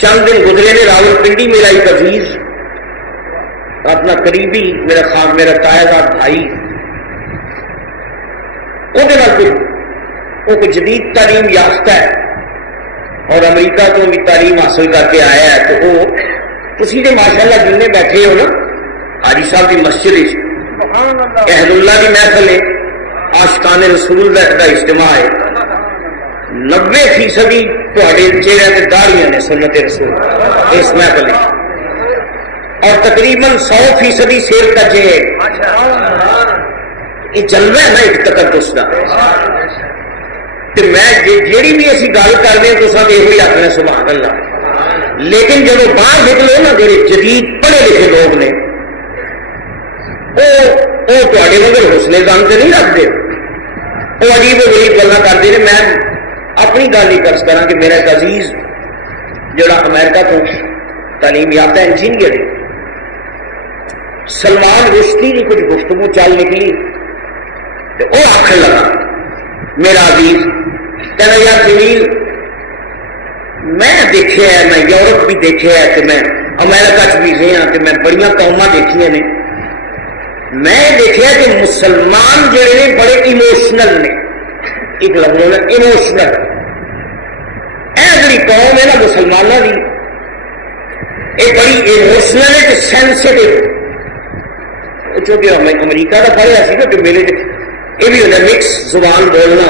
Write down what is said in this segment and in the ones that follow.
چند دن گزرے نے راولپنڈی میرا ایک عزیز اپنا قریبی میرا تایزاد بھائی وہ کوئی جدید تعلیم یافتہ ہے اور امریکہ تو بھی تعلیم حاصل کر کے آیا ہے. تو وہ تسی نے ماشاءاللہ جننے بیٹھے ہو نا حاجی صاحب کی مسجد اہل اللہ کی محفل ہے, عاشقان رسول کا اجتماع ہے. 90% چہرے پہ داڑیاں نے سنت رسول اس محفل ہے, اور تقریباً 100% سیر کا جے. یہ جلوہ ہے نا ایک تقدس کا. میں جیڑی بھی ایسی گل کر رہے ہیں تو سب یہ آخر سبحان اللہ. لیکن جب باہر نکلو نا جڑے جدید پڑھے لکھے لوگ نے وہ تے مگر حوصلے دم سے نہیں رکھتے, وہ عجیب و غریب گلا کرتے ہیں. میں اپنی گل ہی کرس کرا کہ میرا ایک عزیز جڑا امریکہ تو تعلیم یافتہ انجینئر ہے, سلمان رشدی کی کچھ گفتگو چل نکلی تو وہ آخر لگا میرا عزیز کہنا یار جمیل میں دیکھا ہے, میں یورپ بھی دیکھا ہے کہ میں امریکہ بھی رہا کہ میں بڑی قوما دیکھیاں نے. میں دیکھا کہ مسلمان جڑے نے بڑے ایموشنل نے, ایک لفظ ہے ایموشنل. جی قوم ہے نا مسلمانوں کی یہ بڑی ایموشنل ہے کہ سینسٹیو. چونکہ امریکہ کا پڑھا سی نا کہ میرے یہ بھی ہوتا مکس زبان بولنا,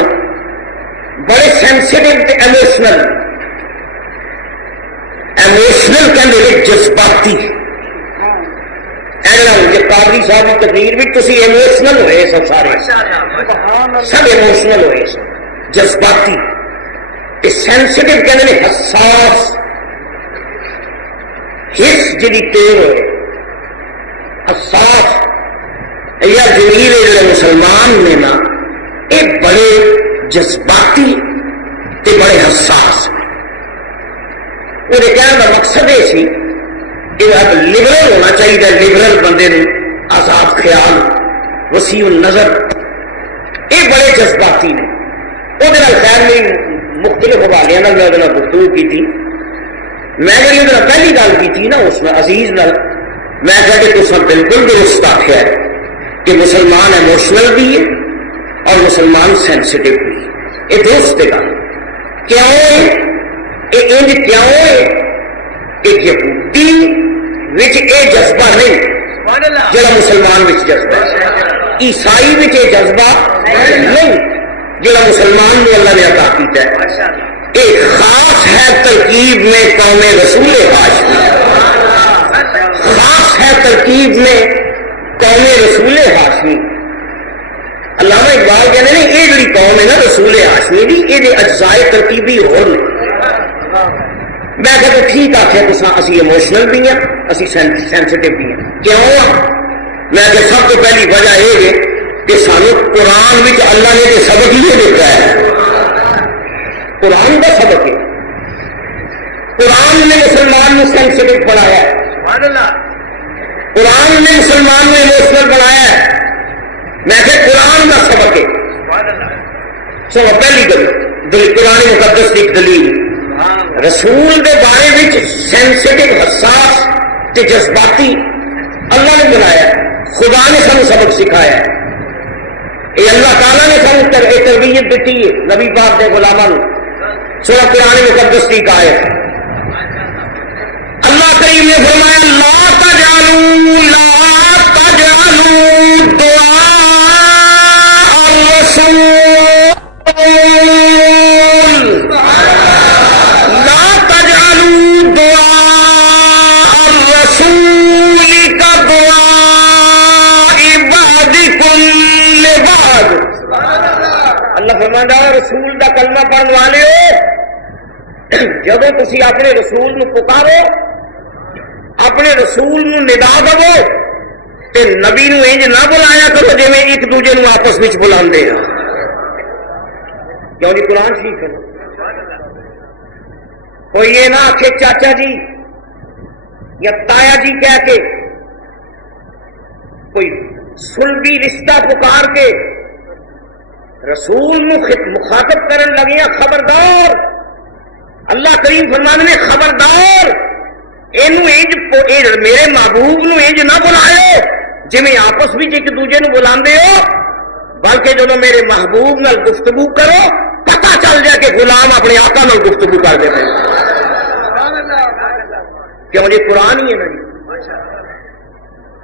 بڑے سینسٹیو ایموشنل. ایموشنل کہتے جذباتی. قادری صاحب کی تقریر بھی تھی ایموشنل ہوئے سب سارے, سب ایموشنل ہوئے سب جذباتی. سینسٹیو کہتے ہیں حساس, حس جی تیز ہوئے حساس. یا جمیل جڑے مسلمان نے نا یہ بڑے جذباتی تے بڑے حساس. وہ کہنے کا مقصد یہ سی کہ اب لبرل ہونا چاہیے, لبرل بندے نے آزاد خیال وسیع النظر, یہ بڑے جذباتی نے. وہ خیر میری مختلف حوالے میں وہ گفتگو کی تھی. میں جی وہ پہلی گل کی تھی نا اس میں عزیز نال, میں کہا کہ تصا بالکل درست آخیا ہے کہ مسلمان ایموشنل بھی ہے اور مسلمان سینسٹیو بھی ہے. یہ درست ہے گل. کیوں ہے یہ انج کیوں ہے کہ یہودی وچ یہ جذبہ نہیں جڑا مسلمان وچ جذبہ ہے, عیسائی وچ یہ جذبہ نہیں جڑا مسلمان نے اللہ نے عطا کیتا ہے. ایک خاص ہے ترکیب میں قوم رسول ہاشمی, خاص ہے ترکیب میں قوم رسول ہاشمی. علامہ اقبال کہتے ہیں یہ جڑی قوم ہے نا رسول ہاشمی بھی یہ اجزائے ترکیبی ہو. میں کہتا ٹھیک آخیا اسی ایموشنل بھی ہیں اسی سینسٹیو بھی ہیں. کیوں؟ میں کہ سب تو پہلی وجہ یہ ہے کہ سانو قرآن میں اللہ نے جو سبق یہ دیتا ہے, قرآن کا سبق ہے. قرآن نے مسلمان کو سینسٹیو بنایا ہے, قرآن نے مسلمان کو ایموشنل بنایا ہے. میں کہ قرآن کا سبق ہے. چلو پہلی دلیل قرآن مقدس کی دلیل رسول کے بارے میں سینسٹیو حساس تے جذباتی اللہ نے بنایا. خدا نے سانو سبق سکھایا ہے. یہ اللہ تعالیٰ نے سانو تربیت دیتی ہے نبی پاک کے غلاموں نے. سورہ قرآن مقدس کی آیت اللہ کریم نے فرمایا لا تجعلوا دعاء الرسول رسول کا کلمہ پڑھنے والے ہو جب تسی اپنے رسول نو پکارو اپنے رسول نو ندا دو تے نبی نو انج نہ بلایا کرو جی میں ایک دوجے نو آپس میں بلا دے. کیوں جی قرآن شریف ہے. کوئی یہ نہ آخے چاچا جی یا تایا جی کہہ کے کوئی سلبی رشتہ پکار کے رسول مخاطب کرن لگے. خبردار اللہ کریم فرمانے نے خبردار میرے محبوب نو انج نہ بلاؤ جی آپس میں ایک دوجے نو بلاندے ہو، بلکہ جب میرے محبوب نال گفتگو کرو پتہ چل جائے کہ غلام اپنے آقا نال گفتگو کر دے پے۔ کیوں جی قرآن ہی ہے نا جی،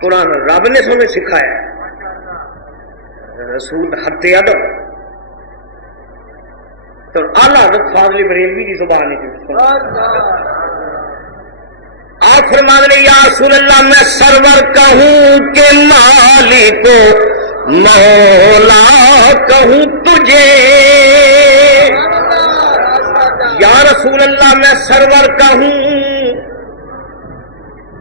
قرآن رب نے سمجھ سکھایا، رسول حد ادب تو اعلیٰ حضرت فاضل بریلوی کی زبان ہے۔ آپ فرما رہے یا رسول اللہ میں سرور کہوں کہ مالک مولا کہوں تجھے، یا رسول اللہ میں سرور کہوں،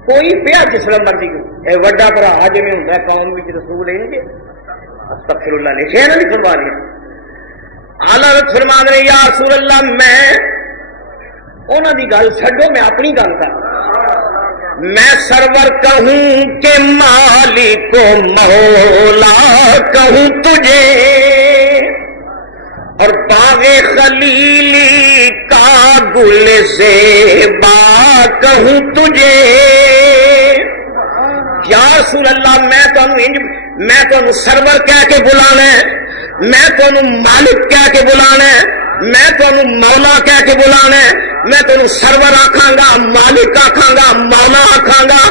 کوئی پیا جس طرح مرضی اے وڈا برا جی میں ہوں قوم میں رسول ہے جی استغفر اللہ لکھے نا نہیں فرما رہے اعلیٰ فرما رہے یا رسول اللہ میں انہوں کی گل چھڈو میں اپنی گل کر میں سرور کہوں کہ مالک مولا کہوں تجھے، اور باغ خلیلی کا گل زیبا کہوں تجھے، یا رسول اللہ میں تمہیں سرور کہہ کے بلانا ہے، میں تمہیں مالک کہہ کے بلانا ہے، میں تمہیں مولا کہہ کے بلانا ہے، میں تمہیں سرور آکھاں گا، مالک آکھاں گا، مولا آکھاں گا،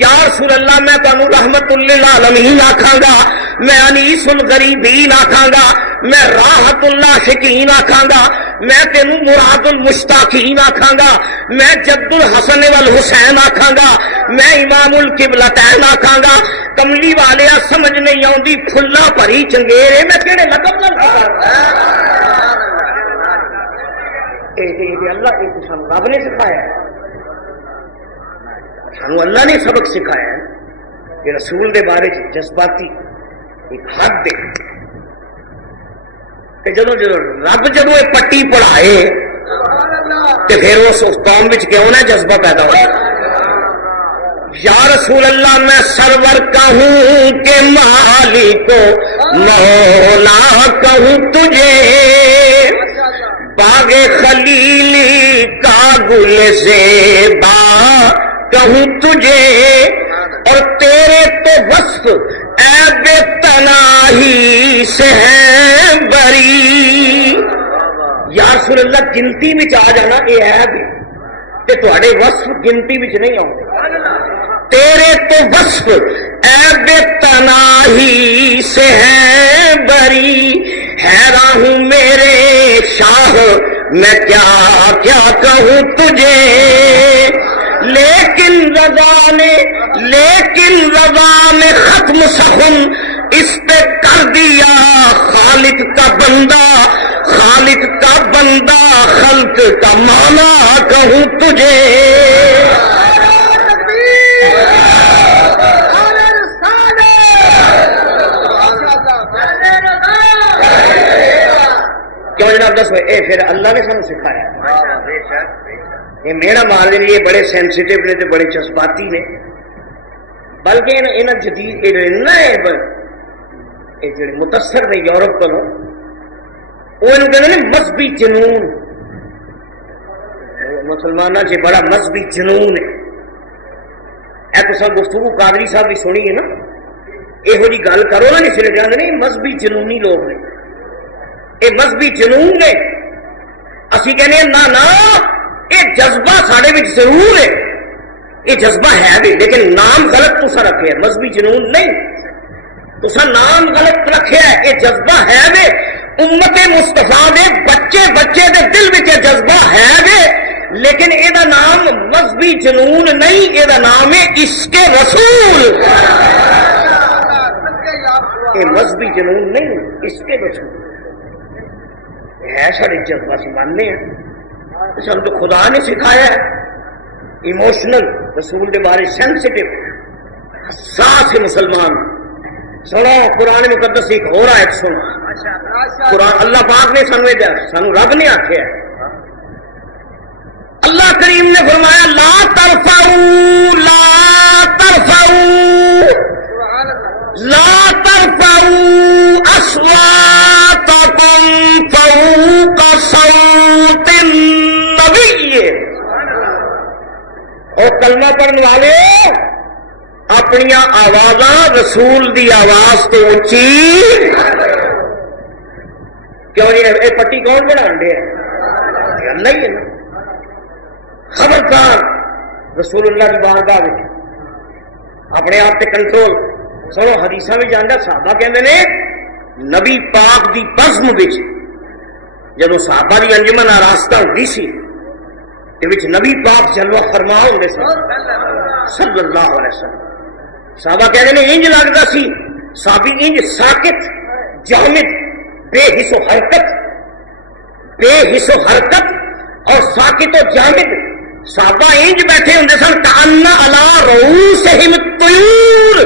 یا رسول اللہ میں تمہیں رحمت للعالمین آکھاں گا، میں انیس الغریبین آکھاں گا، میں راحت اللہ شکین آکھاں گا، میں تینوں مراد المشتاقین آکھاں گا، میں جد الحسن والحسین آکھاں گا، میں امام القبلتین آکھاں گا، کملی والے سمجھ نہیں آؤندی پھلا بھری چنگیرے میں کہڑے لقب نال اللہ ایک سانو رب نے سکھایا ہے، سانو اللہ نے سبق سکھایا ہے کہ رسول دے بارے جذباتی ایک حد دے جدو رب جدو یہ پٹی پڑھائے تو پھر اس قوم میں کیوں نہ جذبہ پیدا ہو۔ یا رسول اللہ میں سرور کہوں کہ مالک مولا کہوں تجھے، باغ خلیلی کا گل زیبا کہوں تجھے، اور تیرے تو وصف عیب تناہی سے ہے بری، یا رسول اللہ گنتی میں آ جانا یہ عیب ہے کہ تھوڑے وصف گنتی میں نہیں آؤ، تیرے تو وصف عیب تناہی سے ہے بری، حیران ہوں میرے شاہ میں کیا کیا کہوں تجھے، لیکن رضا نے ختم سخن اس پہ کر دیا، خالق کا بندہ خلق کا مولا کہوں تجھے۔ کیوں جناب دس اے پھر اللہ نے سانو سکھایا، یہ میرا مان لیں یہ بڑے سینسیٹیو نے تے بڑے جذباتی نے، بلکہ انہاں جدید جڑے متاثر نے یورپ کو وہ کہتے ہیں مذہبی جنون، مسلمانوں سے بڑا مذہبی جنون ہے، اے تو گفتگو قادری صاحب بھی سنی ہے نا، یہو جی گل کرو نا نہیں سر جانے مذہبی جنونی لوگ نے، یہ مذہبی جنون نے، اسی کہنے نہ یہ جذبہ سارے میں ضرور ہے، یہ جذبہ ہے بھی لیکن نام غلط تسا رکھے ہے، مذہبی جنون نہیں تسا نام غلط رکھے ہے، یہ جذبہ ہے بھی امت مصطفیٰ دے بچے دے دل میں جذبہ ہے بھی، لیکن یہ نام مذہبی جنون نہیں، یہ نام ہے عشق رسول، یہ مذہبی جنون نہیں عشق رسول ہے، سارے جذبہ سے ماننے ہیں، سن تو خدا نے سکھایا ہے، ایموشنل رسول کے بارے سینسیٹیو حساس ہے مسلمان۔ سنو قرآن مقدس ایک ہو رہا ہے، سنو قرآن اللہ پاک نے سانو رب نے آخیا ہے، اللہ کریم نے فرمایا لا ترفعوا اصواتکم فوق صوت النبی، اور کلمہ پڑھنے والے اپنی آواز رسول دی آواز تو اونچی کیوں نہیں؟ یہ پٹی کون بنا دیا؟ اللہ ہی ہے نا. خبردار رسول اللہ کی بارگاہ میں اپنے آپ سے کنٹرول. سنو حدیث میں جانا صحابہ کہتے ہیں نبی پاک دی بزم وچ جدو صحابہ دی انجمن آراستہ ہوتی سی نبی پاک جلوہ فرما ہوتے سن صلی اللہ علیہ وسلم. صحابہ کہتے ہیں انج لگتا سی صحابی انج ساکت جامد بے حس و حرکت، بے حس و حرکت اور ساکت و جامد. صحابہ انج بیٹھے ہوں سن کأن علی رؤوسہم الطیور،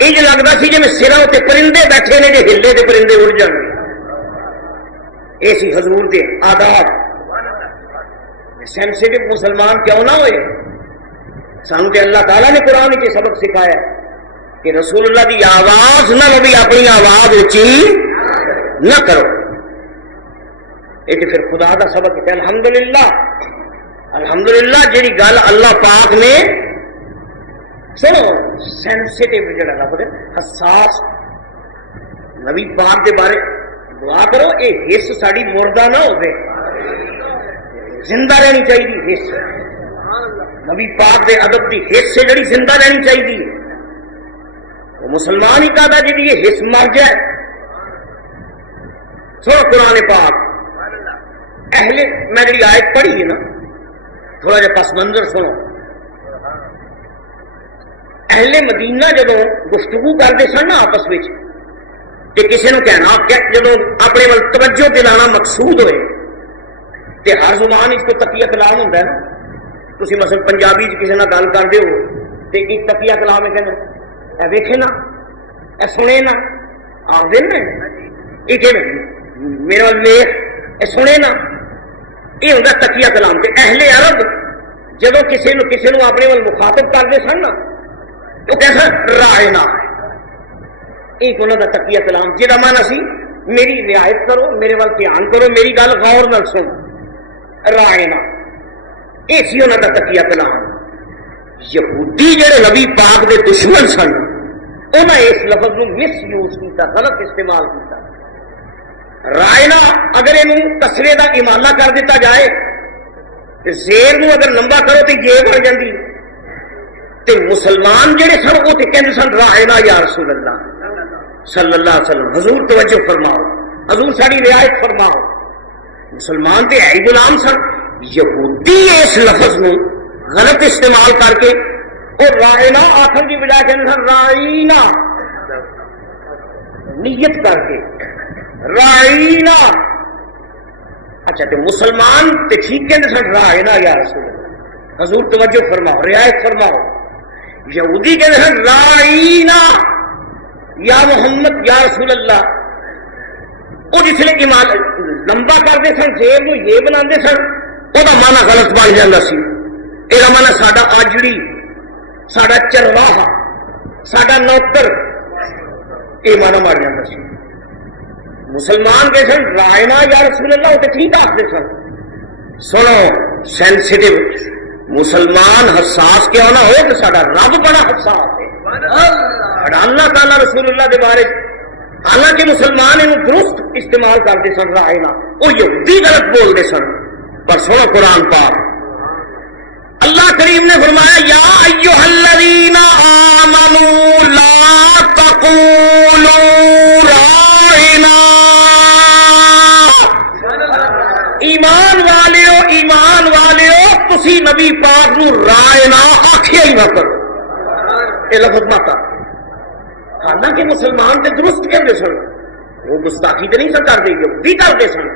انج لگتا سی جی سراں تے پرندے بیٹھے نے، جی ہلے تے پرندے اڑ جان گے. یہ سی حضور دے آداب. سینسیٹیو مسلمان کیوں نہ ہوئے؟ سانو تے اللہ تعالیٰ نے قرآن کے سبق سکھایا کہ رسول اللہ کی آواز نہ نبی اپنی آواز اونچی نہ کرو. یہ تو پھر خدا کا سبق ہے. الحمدللہ الحمدللہ جیڑی گل اللہ پاک نے سنو سینسیٹیو جڑا لفظ ہے حساس نبی پاک دے بارے دعا کرو یہ حص ساری مردہ نہ ہوئے، زندہ رہنی چاہیے. حص نبی پاک دے ادب کی حص سے جڑی زندہ رہنی چاہیے. وہ مسلمان ہی کہتا جی یہ حص مر جائے. سو قرآن پاک اہل میں جی آیت پڑھی ہے نا تھوڑا جا پس منظر سنو. اہل مدینہ جدو گفتگو کرتے سن نا آپس میں کہ کسی نے کہنا جب اپنے ول توجہ دلانا مقصود ہوئے تو ہر زبان اس کو تقیہ کلام ہوتا ہے نا. تھی مثلا پنجابی کسی نہ گل کرتے ہو تو ایک تقیہ کلام ہے کہنا اے ویکھے نا اے سنے نا آخر نا یہ میرے وال ویخ اے سنے نا، یہ ہوتا تقیہ کلام. تے اہل عرب جدو کسی نو اپنے وال مخاطب کرتے سن نا تو کیسا رائے نہ ایک انہوں کا تقیہ کلام جہاں من اسی میری رعایت کرو، میرے وال دھیان کرو، میری گل غور نال سن. رائے نہ یہ سی انہوں کا تقیہ کلام. یہودی جڑے نبی پاک دے دشمن سن انہیں اس لفظ کو مس یوز کیتا، غلط استعمال کیتا. رائنا اگر یہ کسرے کا امالہ کر دیتا جائے زیر نو اگر لمبا کرو تو یہ بن جاتی. تے مسلمان جڑے سن وہ تو کہتے سن رائنا یا رسول اللہ صلی اللہ علیہ وسلم. حضور توجہ فرماؤ، حضور ساری رعایت فرماؤ. مسلمان تے ہے ہی غلام سن. یہودی اس لفظ نو غلط استعمال کر کے اور رائنا آخر کی بجائے کہتے سن رائنا، نیت کر کے رائنا. اچھا تو مسلمان تے ٹھیک کہتے سن رائنا یا رسول اللہ. حضور توجہ فرماؤ، رعایت فرماؤ. یہودی کہتے سن رائنا یا محمد یا رسول اللہ. وہ جسے لمبا کرتے سن زیر نو یہ بنا سن وہ مانا غلط بن جاتا سی. یہ مانا ساڈا آجڑی، ساڈا چرواہا، ساڈا نوکر، یہ مانا مر جاتا سی. مسلمان کے سن رائنا یا رسول اللہ وہ تو ٹھیک آخر سن. سنو سینسیٹیو مسلمان حساس کیوں نہ ہو تو ساڈا رب بڑا حساس ہے. اللہ تعالیٰ رسول اللہ کے بارے حالانکہ مسلمان انہوں درست استعمال کرتے سن رائنا، وہ یہودی غلط بولتے سن. پر سنو قرآن پاک اللہ کریم نے فرمایا یا ایھا الذین آمنوا لا تقولوا رائنا. ایمان والیو تسی نبی پاک نو رائنا آکھیا ہی نہ کرو. یہ لفظ ماتا حالانکہ مسلمان تے درست کہتے سن، وہ گستاخی تو نہیں سن کرتے، یہودی کرتے سن.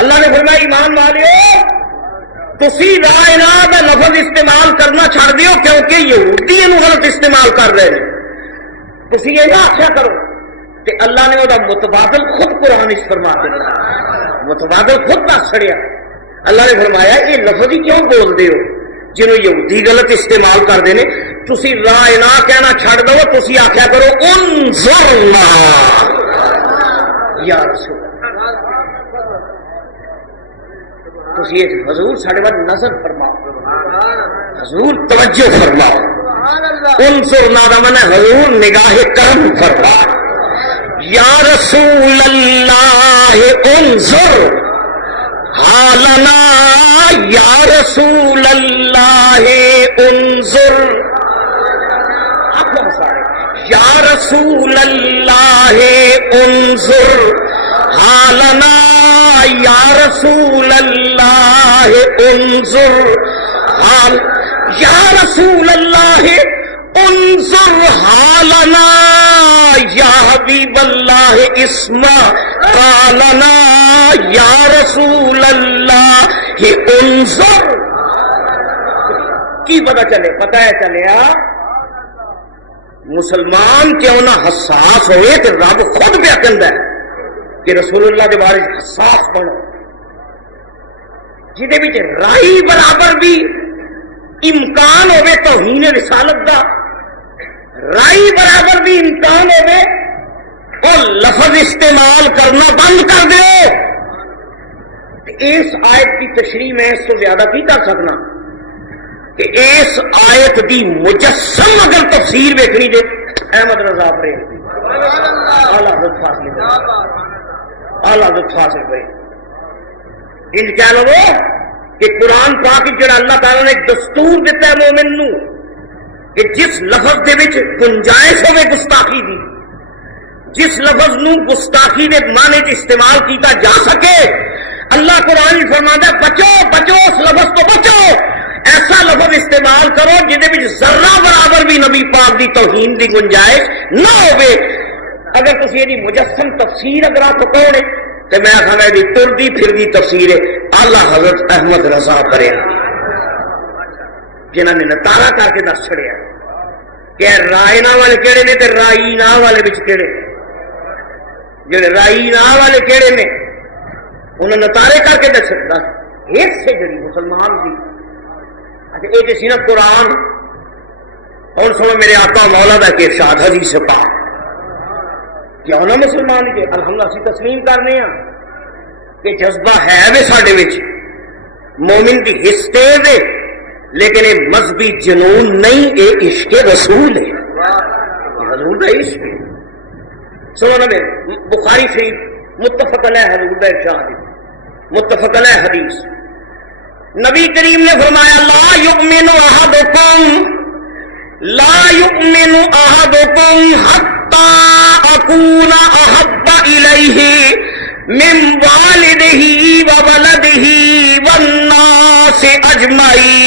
اللہ نے فرمایا ایمان والیو تسی رائنا کا لفظ استعمال کرنا چھڑ دیو کیونکہ یہودی انہوں غلط استعمال کر رہے ہیں. تسی یہ نہ آخیا کرو. کہ اللہ نے وہ متبادل خود قرآن فرما دیا، متبادل خود دس چھڑیا. اللہ نے فرمایا یہ لفظ ہی کیوں بول دے ہو جنہوں یہودی غلط استعمال کرتے ہیں. تسی رائنا کہنا چھڑ دو، تسی آخیا کرو انظرنا یا رسول. تسی حضور ساڈے ول نظر فرماؤ، حضور توجہ فرماؤ، انظر نادمن حضور نگاہ کرم فرماؤ، یا رسول اللہ انظر حالنا، یا رسول اللہ انظر، یا رسول اللہ انظر حالنا، یا رسول اللہ انظر حال، یا رسول اللہ انظر حالنا، یا حبیب اللہ اسمع قالنا، یا رسول اللہ انظر۔ کی پتہ چلے؟ پتہ ہے چلیا مسلمان کیوں نہ حساس ہوئے کہ رب خود پہ کہندا ہے کہ رسول اللہ کے بارے حساس بنو، جہدے وچ رائی برابر بھی امکان ہوئے توہین رسالت دا، رائی برابر بھی امکان ہوئے اور لفظ استعمال کرنا بند کر دیو۔ اس آیت کی تشریح میں اس سے زیادہ کی کر سکنا کہ اس آیت دی مجسم اگر تفسیر ویکھنی دے احمد رضا پرے اعلی حضرت فاصل پہ ان کہہ لو کہ قرآن پاک جڑا اللہ تعالیٰ نے ایک دستور دیتا ہے مومن نو کہ جس لفظ دے وچ گنجائش ہوے گستاخی دی، جس لفظ نو گستاخی دے معنی چ استعمال کیتا جا سکے، اللہ قرآن فرماتا ہے بچو بچو اس لفظ تو بچو، ایسا لفظ استعمال کرو جہدے وچ ذرہ برابر بھی نبی پاک دی توہین دی گنجائش نہ ہوے۔ اگر تسی یہ مجسم تفسیر اگر آپ پڑھو تو میں آخا دی تردی پھردی تفسیر اعلی حضرت احمد رضا کرے جنہوں نے نتارا کر کے دس چھڑیا کہ رائنا والے کہڑے نے تے رائی نا والے بچ کہڑے، جڑے رائی نا والے کہڑے نے انہوں نے نتارے کر کے دس ایک سے جڑی مسلمان دی یہ جیسی نا قرآن اور سنو میرے آقا مولا دا کہ ارشاد حدیث پاک کیوں نہ مسلمان کے الحمدللہ اسی تسلیم کرنے ہیں کہ جذبہ ہے وے ساڈے وچ مومن دی حص تے وے، لیکن یہ مذہبی جنون نہیں، یہ عشق رسول ہے، حضور دا عشق ہے۔ سنو نا میرے بخاری شریف متفق علیہ حضور دا ارشاد متفق علیہ حدیث، نبی کریم نے فرمایا لا یؤمن احدکم حتی اکون احب الیہ من والدہ وولدہ والناس اجمعین۔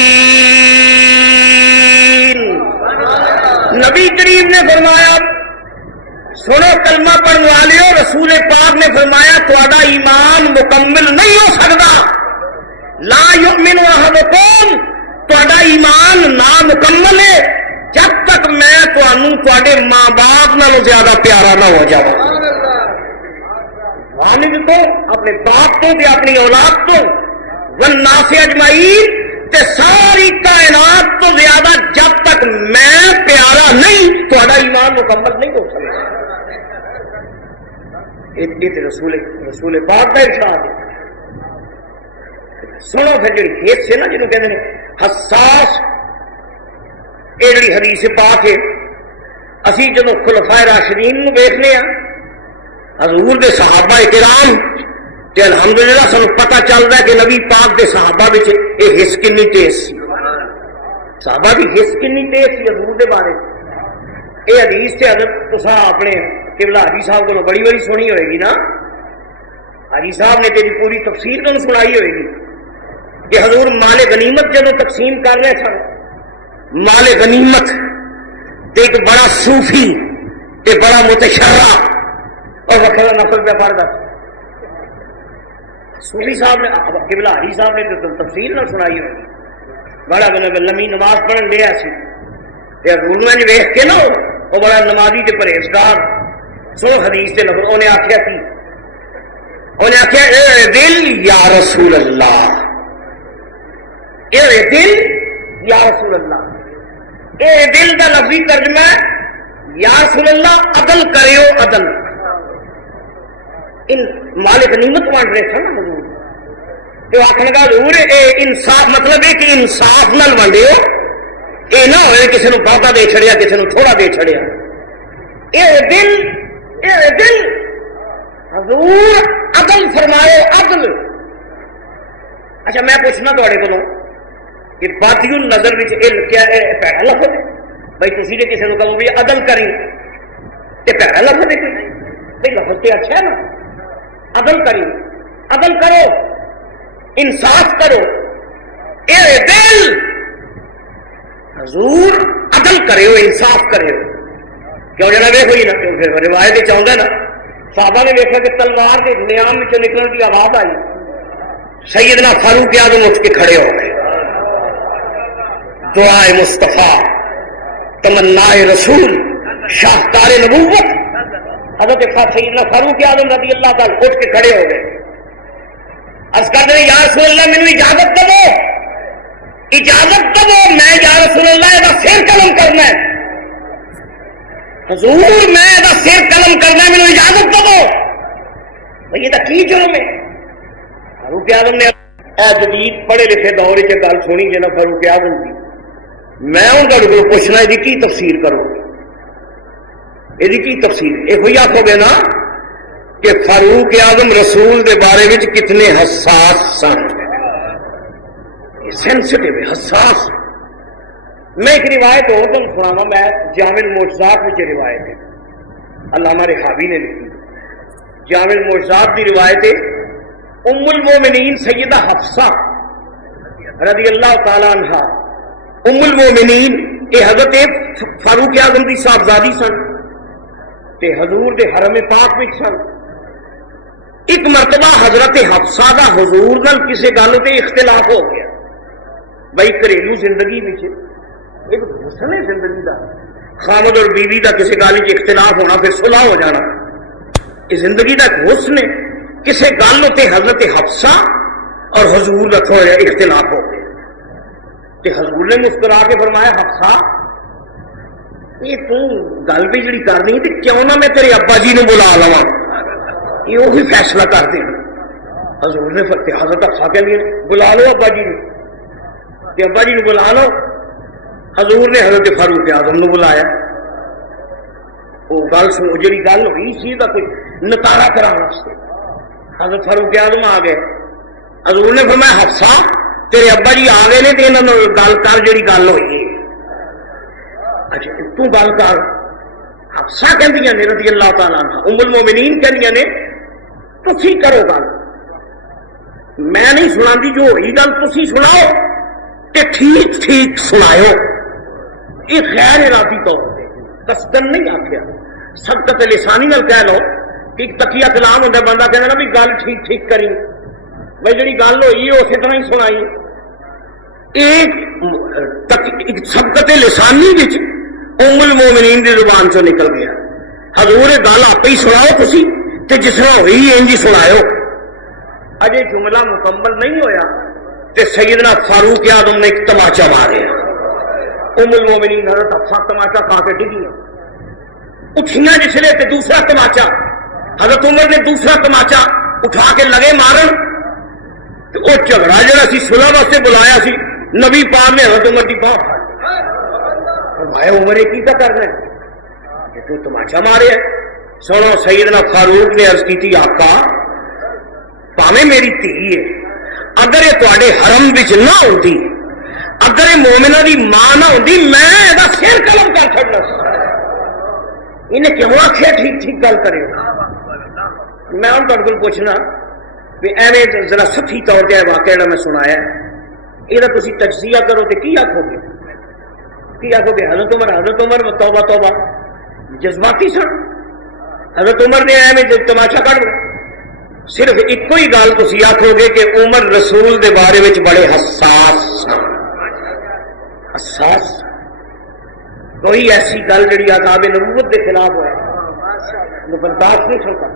نبی کریم نے فرمایا سنو کلمہ پڑھنے والےو، رسول پاک نے فرمایا تہاڈا ایمان مکمل نہیں ہو سکتا، لا یؤمن احدکم تہاڈا ایمان نامکمل ہے جب تک میں تہاڈے ماں باپ نالوں زیادہ پیارا نہ ہو جاواں، والد تو اپنے باپ تو تے اپنی اولاد تو، والناس اجمعین تے ساری کائنات تو زیادہ جب تک میں پیارا نہیں تہاڈا ایمان مکمل نہیں ہو سکتا۔ یہ رسول پاک کا ارشاد ہے۔ سنو پھر جی حص ہے نا جنہوں کہتے ہیں حساس، یہ جڑی حدیث پاک ہے اسی جدو خلفائے راشدین نو ویکھنے ہاں حضور دے صحابہ کرام تے الحمدللہ سانو پتہ چلدا ہے کہ نبی پاک دے صحابہ وچ یہ حص کنی تیز سی، صحابہ دی حص کنی تیز سی حضور دے بارے۔ یہ حدیث تے حضرت تساں اپنے قبلہ حاجی صاحب کو بڑی بڑی سنی ہوئے گی نا، حاجی صاحب نے تیری پوری تفسیر تو سنائی ہوئے گی کہ حضور مال غنیمت جب تقسیم کر رہے سن، مال غنیمت ایک بڑا صوفی تے بڑا متشرع اور وقت نفل پہ پڑھتا صوفی صاحب نے قبلہ حاجی صاحب نے تو تفسیر نہ سنائی ہوگی، بڑا لمبی نماز پڑھن لیا سی حضور نے ویخ کے نا وہ بڑا نمازی تے پرہیزگار، سنو حدیث کے لفظ انہیں آخیا کی، انہیں آخیا اے دل یا رسول اللہ، اے دل یا رسول اللہ، اے دل کا لفظی ترجمہ یا رسول اللہ عدل کریو عدل۔ ان مالک غنیمت بانٹ رہے تھے نا حضور، تو آخر گا ضرور انصاف مطلب ہے کہ انصاف نال ونڈیو، یہ نہ ہوئے کسی نے بہتا دے چھڑیا کسی نے تھوڑا دے چھڑیا. یہ دل حضور عدل فرمائے عدل. اچھا میں پوچھنا تھوڑے کو کہ باطی النظر میں کیا ہے پیڑا لفظ ہے بھائی تھی جی کسی نے کہو بھی عدل کریں تو پیڑا لفظ ہے کوئی نہیں لفظ تو اچھا ہے نا. عدل کریں عدل کرو انصاف کرو. اے دل حضور عدل کرے ہو انصاف کرے ہو. کیوں جنا ویک ہوئی نا روایت چاہتا نا صحابہ نے دیکھا کہ تلوار کے نیام میں نکلنے کی آواز آئی. سیدنا فاروق اعظم اٹھ کے کھڑے ہو گئے. دعائے مصطفیٰ تمنا رسول شاہکار نبوت حضرت سیدنا فاروق اعظم رضی اللہ تعالی اٹھ کے کھڑے ہو گئے. عرض کرتے ہیں یا رسول اللہ مینوں اجازت دو میں یا رسول اللہ دا سر قلم کرنا ہے. حضور میں دا سر قلم کرنا ہے مینوں اجازت دو. بھئی یہ کی جرم ہے؟ فاروق اعظم نے جدید پڑھے لکھے دور چ گل سنی جنا فاروق اعظم کی. میں ان کا پوچھنا یہ کی تفسیر کرو یہ کی تفسیر یہ ہوئی آخو گے نا کہ فاروق اعظم رسول دے بارے میں کتنے حساس سن. سینسٹیو حساس. میں ایک روایت اور تم سناوا میں جامع المعجزات میں روایت ہے علامہ رحابی نے لکھی. جامع المعجزات کی روایت ہے ام المومنین سیدہ حفصہ رضی اللہ تعالی عنہ ام المومنین یہ حضرت فاروق اعظم کی صاحبزادی سن تے حضور دے حرم پاک میں سن. ایک مرتبہ حضرت حفصہ دا حضور نال کسی گل تے اختلاف ہو گیا. بھائی گھریلو زندگی میں ایک حسن ہے زندگی دا خامد اور بیوی دا کسی گل اختلاف ہونا پھر صلح ہو جانا یہ زندگی دا ایک حسن ہے. کسی گل تے حضرت حفصہ اور حضور کا تھوڑا اختلاف ہو گیا کہ حضور نے مسکرا کے فرمایا حفصہ یہ تو گل بھی جڑی کرنی تو کیوں نہ میں تیرے ابا جی نے بلا لوا یہ وہی فیصلہ کرتے ہیں. حضور نے حضرت حفصہ کہ بلا لو ابا جی نے کہ ابا جی نے بلا لو. حضور نے حضرت فاروق اعظم نے بلایا. وہ گل سنو جی گل ہوئی سی کا کوئی نتارا کرانے حضرت فاروق اعظم آ گئے. حضور نے فرمایا حفصہ تیرے ابا جی آ گئے نے تو انہوں نے گل کر جی گل ہوئی ہے. اچھا تو گل کر. حفصہ کہندیاں نے رضی اللہ تعالیٰ عنہ ام المومنین کہندیاں نے تسی کرو گل میں نہیں سناندی جو ہوئی گل تسی سناؤ کہ ٹھیک ٹھیک سناؤ. یہ خیر ارادی طور پہ قصدن نہیں آخیا سبقت لسانی نال کہہ لو کہ تقیہ کلام ہوتا بندہ کہنا نا بھی گل ٹھیک ٹھیک کری بھائی جی گل ہوئی اسی طرح ہی سنائی. ایک سبقت لسانی وچ ام المومنین دی زبان چوں نکل گیا. حضور گل آپ ہی سناؤ تسی تے جس طرح ہوئی انج سناؤ. اجے جملہ مکمل نہیں ہویا تے سیدنا فاروق اعظم نے ایک تماچا ماریا. ام المومنین حضرت حفصہ تماچا کھا کے ڈگی اٹھیاں جس لیے تے دوسرا تماچا حضرت عمر نے دوسرا تماچا اٹھا کے لگے مارن. وہ جھگڑا جہاں سی صلح واسطے بلایا سی نبی پاک نے حضرت عمر کی باہ فرمایا عمر یہ کی کرنا ہے کہ تو تماچا مارے. سنو سیدنا فاروق نے عرض کی تھی آقا پاویں میری دھی ہے اگر یہ تواڈے حرم وچ نہ ہوندی اگر یہ مومنہ دی ماں نہ ہوندی میں دا سر قلم کر چھڈنا سی. انہیں کیوں آخیا ٹھیک ٹھیک گل کرے. میں ہوں تھوڑے کو پوچھنا بھی ایویں ذرا سچی طور پہ واقعہ جہاں میں سنایا یہ تھی تجزیہ کرو تو کی آخو گے حضرت عمر توبہ توبہ جذباتی سن. حضرت عمر نے ایویں تماشا کر دیا. صرف ایک ہی گل تھی آخو گے کہ عمر رسول دے بارے میں بڑے حساس سن. حساس کوئی ایسی گل جڑی عذاب نبوت کے خلاف ہے برداشت نہیں کرتا.